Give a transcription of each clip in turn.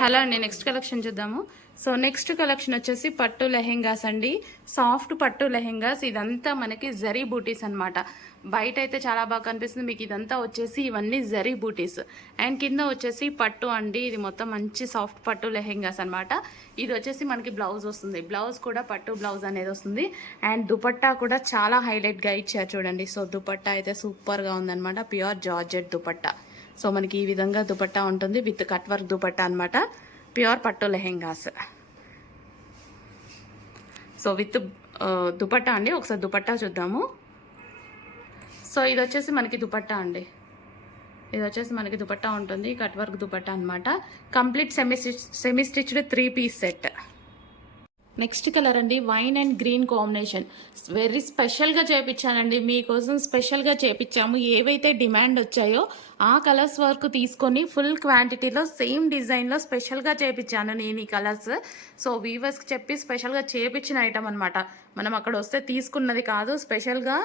Hello అండి, next collection చూద్దాము. So next collection వచ్చేసి పట్టు లెహెంగాస్ అండి. సాఫ్ట్ పట్టు లెహెంగాస్. ఇదంతా మనకి జరీ బూటీస్ అనమాట. బయట అయితే చాలా బాగా కనిపిస్తుంది మీకు. ఇదంతా వచ్చేసి ఇవన్నీ జరీ బూటీస్ అండ్ కింద వచ్చేసి పట్టు అండి. ఇది మొత్తం మంచి సాఫ్ట్ పట్టు లెహెంగాస్ అనమాట. ఇది వచ్చేసి మనకి బ్లౌజ్ వస్తుంది. బ్లౌజ్ కూడా పట్టు బ్లౌజ్ అనేది వస్తుంది. అండ్ దుపట్టా కూడా చాలా హైలైట్గా ఇచ్చారు చూడండి. సో దుపట్టా అయితే సూపర్గా ఉందన్నమాట. Pure georgette dupatta. సో మనకి ఈ విధంగా దుపట్టా ఉంటుంది విత్ కట్ వర్క్ దుపట్టా అనమాట. ప్యూర్ పట్టు లెహెంగాస్. సో విత్ దుపట్టా అండి. ఒకసారి దుపట్టా చూద్దాము. సో ఇది వచ్చేసి మనకి దుపట్టా అండి. ఇది వచ్చేసి మనకి దుపట్టా ఉంటుంది. కట్ వర్క్ దుపట్టా అనమాట. Complete semi stitched 3 piece set. Next colour అండి, wine and green combination. Very స్పెషల్గా చేయించానండి మీకోసం. స్పెషల్గా చేయించాము. ఏవైతే డిమాండ్ వచ్చాయో ఆ కలర్స్ వరకు తీసుకొని ఫుల్ క్వాంటిటీలో సేమ్ డిజైన్లో స్పెషల్గా చేయించాను నేను ఈ కలర్స్. సో వీవర్స్కి చెప్పి స్పెషల్గా చేయించిన ఐటమ్ అనమాట. మనం అక్కడ వస్తే తీసుకున్నది కాదు. స్పెషల్గా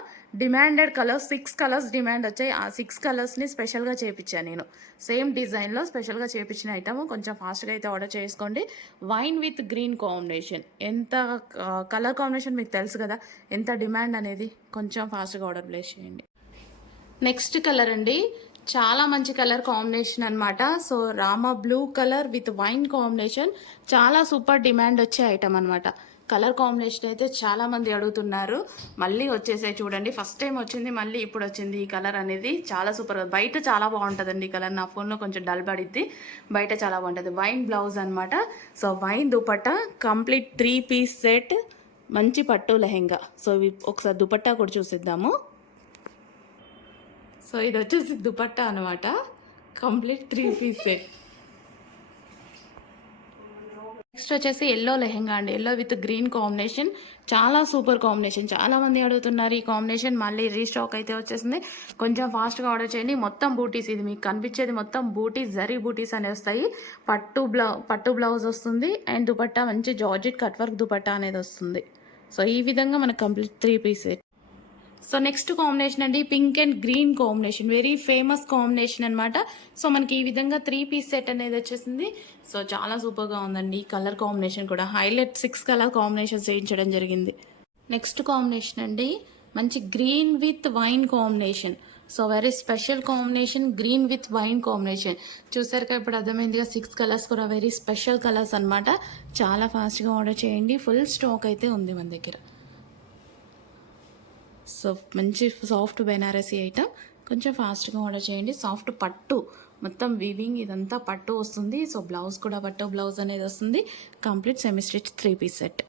డిమాండెడ్ కలర్స్ 6 కలర్స్ డిమాండ్ వచ్చాయి. ఆ 6 కలర్స్ని స్పెషల్గా చేయించాను నేను. సేమ్ డిజైన్లో స్పెషల్గా చేయించిన ఐటమ్. కొంచెం ఫాస్ట్గా అయితే ఆర్డర్ చేసుకోండి. Wine with green combination. ఎంత కలర్ కాంబినేషన్ మీకు తెలుసు కదా, ఎంత డిమాండ్ అనేది. కొంచెం ఫాస్ట్గా ఆర్డర్ ప్లేస్ చేయండి. నెక్స్ట్ కలర్ అండి, చాలా మంచి కలర్ కాంబినేషన్ అనమాట. So Rama blue colour with wine combination. చాలా సూపర్ డిమాండ్ వచ్చే ఐటమ్ అనమాట. కలర్ కాంబినేషన్ అయితే చాలా మంది అడుగుతున్నారు. మళ్ళీ వచ్చేసాయి చూడండి. ఫస్ట్ టైం వచ్చింది, మళ్ళీ ఇప్పుడు వచ్చింది ఈ కలర్ అనేది. చాలా సూపర్. బయట చాలా బాగుంటుందండి ఈ కలర్. నా ఫోన్లో కొంచెం డల్ పడిద్ది, బయట చాలా బాగుంటుంది. వైన్ బ్లౌజ్ అనమాట. So wine dupatta complete 3 piece set. మంచి పట్టు లెహెంగా. సో ఒకసారి దుపట్టా కూడా చూసిద్దాము. సో ఇది వచ్చేసి దుపట్టా అనమాట. Complete 3 piece set. నెక్స్ట్ వచ్చేసి ఎల్లో లెహెంగా అండి. Yellow with green combination. చాలా సూపర్ కాంబినేషన్. చాలా మంది అడుగుతున్నారు ఈ కాంబినేషన్. మళ్ళీ రీస్టాక్ అయితే వచ్చేసింది. కొంచెం ఫాస్ట్గా ఆర్డర్ చేయండి. మొత్తం బూటీస్. ఇది మీకు కనిపించేది మొత్తం బూటీస్, జరీ బూటీస్ అనేవి వస్తాయి. పట్టు బ్లౌజ్ వస్తుంది అండ్ దుపట్టా మంచి జార్జెట్ కట్ వర్క్ దుపట్టా అనేది వస్తుంది. సో ఈ విధంగా మనకు complete 3 piece set. So next combination అండి, pink and green combination. Very famous combination అనమాట. సో మనకి ఈ విధంగా 3 పీస్ సెట్ అనేది వచ్చేసింది. సో చాలా సూపర్గా ఉందండి. కలర్ కాంబినేషన్ కూడా హైలైట్ 6 కలర్ కాంబినేషన్స్ చేయించడం జరిగింది. నెక్స్ట్ కాంబినేషన్ అండి, మంచి green with wine combination. So very special combination, green with wine combination. చూసారుగా ఇప్పుడు అర్థమైందిగా. 6 కలర్స్ కూడా వెరీ స్పెషల్ కలర్స్ అనమాట. చాలా ఫాస్ట్గా ఆర్డర్ చేయండి. ఫుల్ స్టాక్ అయితే ఉంది మన దగ్గర. సో మంచి సాఫ్ట్ బెనారసీ ఐటమ్. కొంచెం ఫాస్ట్గా ఆర్డర్ చేయండి. సాఫ్ట్ పట్టు మొత్తం వీవింగ్ ఇదంతా పట్టు వస్తుంది. సో బ్లౌజ్ కూడా పట్టు బ్లౌజ్ అనేది వస్తుంది. Complete semi stitch 3 piece set.